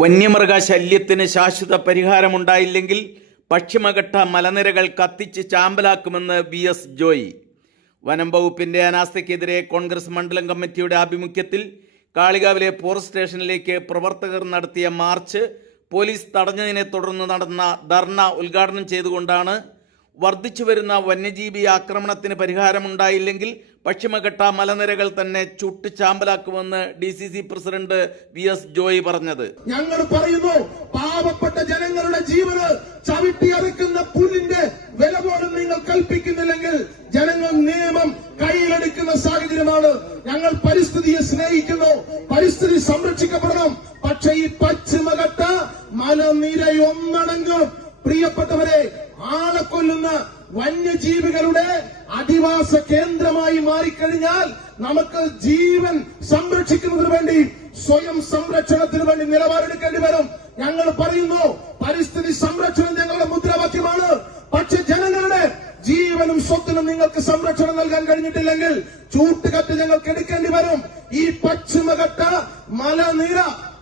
വന്യമൃഗ ശല്യത്തിന് ശാശ്വത പരിഹാരമുണ്ടായില്ലെങ്കിൽ പശ്ചിമഘട്ട മലനിരകൾ കത്തിച്ച് ചാമ്പലാക്കുമെന്ന് വി എസ് ജോയി. വനം വകുപ്പിന്റെ അനാസ്ഥയ്ക്കെതിരെ കോൺഗ്രസ് മണ്ഡലം കമ്മിറ്റിയുടെ ആഭിമുഖ്യത്തിൽ കാളികാവിലെ ഫോറസ്റ്റ് സ്റ്റേഷനിലേക്ക് പ്രവർത്തകർ നടത്തിയ മാർച്ച് പോലീസ് തടഞ്ഞതിനെ തുടർന്ന് നടന്ന ധർണ ഉദ്ഘാടനം ചെയ്തുകൊണ്ടാണ് വർദ്ധിച്ചു വരുന്ന വന്യജീവി ആക്രമണത്തിന് പരിഹാരമുണ്ടായില്ലെങ്കിൽ പശ്ചിമഘട്ട മലനിരകൾ തന്നെ ചുട്ട് ചാമ്പലാക്കുമെന്ന് D C C president V S Joy പറഞ്ഞത്. ഞങ്ങൾ പറയുന്നു പാവപ്പെട്ട ജനങ്ങളുടെ ജീവന് ചവിട്ടിയറുക്കുന്ന പുല്ലിന്റെ വില പോലും നിങ്ങൾ കൽപ്പിക്കുന്നില്ലെങ്കിൽ ജനങ്ങൾ നിയമം കയ്യിലെടുക്കുന്ന സാഹചര്യമാണ്. ഞങ്ങൾ പരിസ്ഥിതിയെ സ്നേഹിക്കുന്നു പരിസ്ഥിതി സംരക്ഷിക്കപ്പെടണം. പക്ഷേ ഈ പശ്ചിമഘട്ട മലനിരയൊന്നടങ്കും പ്രിയപ്പെട്ടവരെ ആളെ കൊല്ലുന്ന വന്യജീവികളുടെ അധിവാസ കേന്ദ്രമായി മാറിക്കഴിഞ്ഞാൽ നമുക്ക് ജീവൻ സംരക്ഷിക്കുന്നതിന് വേണ്ടി സ്വയം സംരക്ഷണത്തിന് വേണ്ടി നിലപാടെടുക്കേണ്ടി വരും. ഞങ്ങൾ പറയുന്നു പരിസ്ഥിതി സംരക്ഷണം ഞങ്ങളുടെ മുദ്രാവാക്യമാണ്. പക്ഷെ ജനങ്ങളുടെ ജീവനും സ്വത്തിനും നിങ്ങൾക്ക് സംരക്ഷണം നൽകാൻ കഴിഞ്ഞിട്ടില്ലെങ്കിൽ ചൂട്ടുകത്ത് ഞങ്ങൾക്ക് എടുക്കേണ്ടി വരും. ഈ പശ്ചിമഘട്ട മലനിര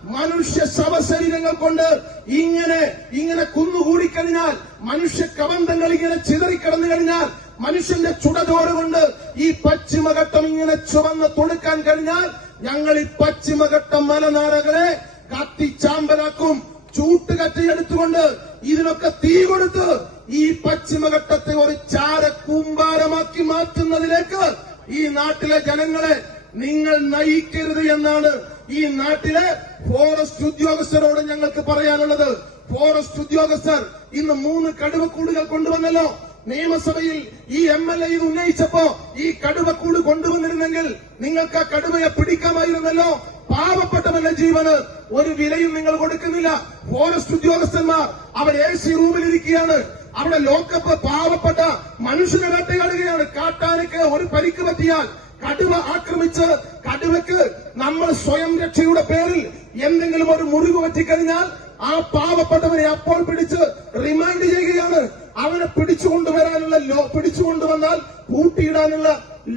മനുഷ്യ ശവശരീരങ്ങൾ കൊണ്ട് ഇങ്ങനെ ഇങ്ങനെ കുന്നുകൂടിക്കഴിഞ്ഞാൽ മനുഷ്യ കബന്ധങ്ങൾ ഇങ്ങനെ ചിതറിക്കിടന്നു കഴിഞ്ഞാൽ മനുഷ്യന്റെ ചുടതോരുകൊണ്ട് ഈ പശ്ചിമഘട്ടം ഇങ്ങനെ ചുവന്ന് തൊടുക്കാൻ കഴിഞ്ഞാൽ ഞങ്ങൾ ഈ പശ്ചിമഘട്ടം മലനാടകളെ കത്തിച്ചാമ്പലാക്കും ചൂട്ടുകറ്റി എടുത്തുകൊണ്ട് ഇതിനൊക്കെ തീ കൊടുത്ത് ഈ പശ്ചിമഘട്ടത്തെ ഒരു ചാര കൂമ്പാരമാക്കി മാറ്റുന്നതിലേക്ക് ഈ നാട്ടിലെ ജനങ്ങളെ നിങ്ങൾ നയിക്കരുത് എന്നാണ് ഈ നാട്ടിലെ ഫോറസ്റ്റ് ഉദ്യോഗസ്ഥരോട് ഞങ്ങൾക്ക് പറയാനുള്ളത് ഫോറസ്റ്റ് ഉദ്യോഗസ്ഥർ ഇന്ന് മൂന്ന് കടുവക്കൂടുകൾ കൊണ്ടുവന്നല്ലോ. നിയമസഭയിൽ ഈ എം എൽ എ ഇത് ഉന്നയിച്ചപ്പോ ഈ കടുവക്കൂട് കൊണ്ടുവന്നിരുന്നെങ്കിൽ നിങ്ങൾക്ക് ആ കടുവയെ പിടിക്കാമായിരുന്നല്ലോ. പാവപ്പെട്ടവന്റെ ജീവന് ഒരു വിലയും നിങ്ങൾ കൊടുക്കുന്നില്ല. ഫോറസ്റ്റ് ഉദ്യോഗസ്ഥന്മാർ അവർ എ സി റൂമിലിരിക്കുകയാണ്. അവിടെ ലോക്കപ്പ് പാവപ്പെട്ട മനുഷ്യനെ വേട്ടയാടുകയാണ്. കാട്ടാനക്ക് ഒരു പരിക്ക് പറ്റിയാൽ കടുവ ആക്രമിച്ച് കടുവയ്ക്ക് നമ്മൾ സ്വയം രക്ഷയുടെ പേരിൽ എന്തെങ്കിലും ഒരു മുറിവ് പറ്റിക്കഴിഞ്ഞാൽ ആ പാവപ്പെട്ടവനെ അപ്പോൾ പിടിച്ച് റിമാൻഡ് ചെയ്യുകയാണ്. അവനെ പിടിച്ചുകൊണ്ടുവരാനുള്ള ലോ പിടിച്ചുകൊണ്ടുവന്നാൽ കൂട്ടിയിടാനുള്ള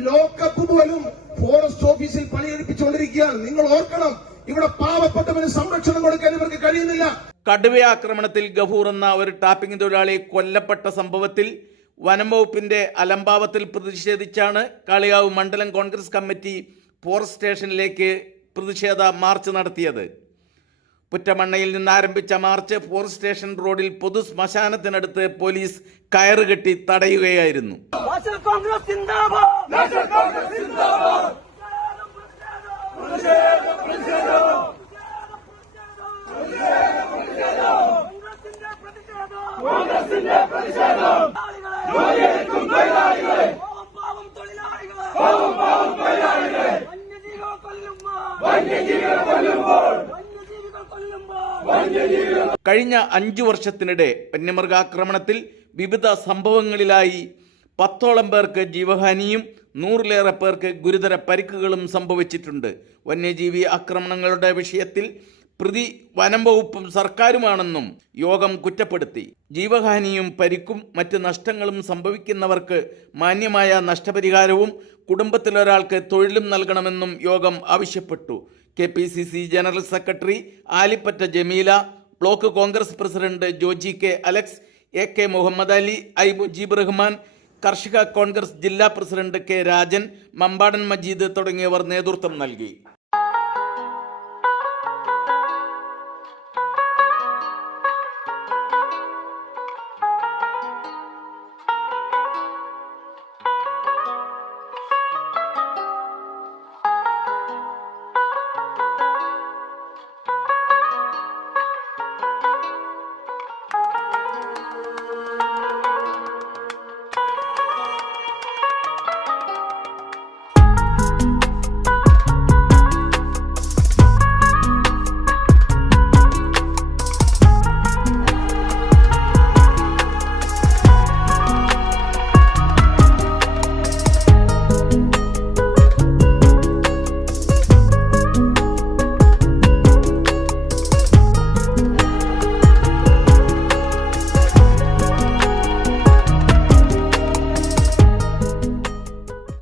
ലോക്കപ്പ് പോലും ഫോറസ്റ്റ് ഓഫീസിൽ പണിയെടുപ്പിച്ചുകൊണ്ടിരിക്കുകയാണ്. നിങ്ങൾ ഓർക്കണം ഇവിടെ പാവപ്പെട്ടവന് സംരക്ഷണം കൊടുക്കാൻ ഇവർക്ക് കഴിയുന്നില്ല. കടുവ ആക്രമണത്തിൽ ഗഫൂർ എന്ന ഒരു ടാപ്പിംഗ് തൊഴിലാളി കൊല്ലപ്പെട്ട സംഭവത്തിൽ വനം വകുപ്പിന്റെ അലംഭാവത്തിൽ പ്രതിഷേധിച്ചാണ് കാളികാവ് മണ്ഡലം കോൺഗ്രസ് കമ്മിറ്റി ഫോറസ്റ്റ് സ്റ്റേഷനിലേക്ക് പ്രതിഷേധ മാർച്ച് നടത്തിയത്. പുറ്റമണ്ണയിൽ നിന്ന് ആരംഭിച്ച മാർച്ച് ഫോറസ്റ്റ് സ്റ്റേഷൻ റോഡിൽ പൊതു ശ്മശാനത്തിനടുത്ത് പോലീസ് കയറുകെട്ടി തടയുകയായിരുന്നു. കഴിഞ്ഞ അഞ്ചു വർഷത്തിനിടെ വന്യമൃഗാക്രമണത്തിൽ വിവിധ സംഭവങ്ങളിലായി പത്തോളം പേർക്ക് ജീവഹാനിയും നൂറിലേറെ പേർക്ക് ഗുരുതര പരിക്കുകളും സംഭവിച്ചിട്ടുണ്ട്. വന്യജീവി ആക്രമണങ്ങളുടെ വിഷയത്തിൽ പ്രതി വനം വകുപ്പും സർക്കാരുമാണെന്നും യോഗം കുറ്റപ്പെടുത്തി. ജീവഹാനിയും പരിക്കും മറ്റ് നഷ്ടങ്ങളും സംഭവിക്കുന്നവർക്ക് മാന്യമായ നഷ്ടപരിഹാരവും കുടുംബത്തിലൊരാൾക്ക് തൊഴിലും നൽകണമെന്നും യോഗം ആവശ്യപ്പെട്ടു. K P C C general secretary Alipatta Jameela block Congress president Joji K Alex A K Muhammad Ali I Mujeeb Rahman കർഷക കോൺഗ്രസ് ജില്ലാ പ്രസിഡന്റ് കെ രാജൻ മമ്പാടൻ മജീദ് തുടങ്ങിയവർ നേതൃത്വം നൽകി.